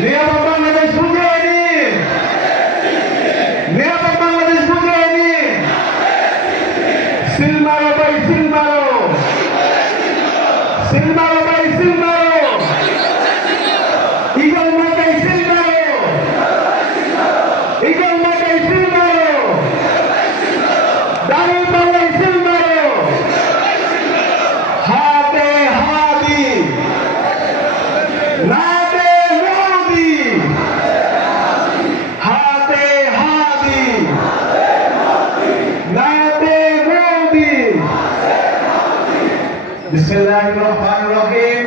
নিরাপদ বাংলাদেশ বুঝিয়ে নিন, নিরাপদ বাংলাদেশ বুঝিয়ে নিন। সিল মারো ভাই, সিল মারো, সিল মারো ভাই, সিল মারো। ঈগল মাথায় সিল মারো, ঈগল মাথায় সিল মারো, দাঁড়িয়ে পাল্লায় সিল মারো। হাতে হাতি, নাতে নদী, হাতে হাতি, নাতে নদী। বিসমিল্লাহির রহমানির রহিম।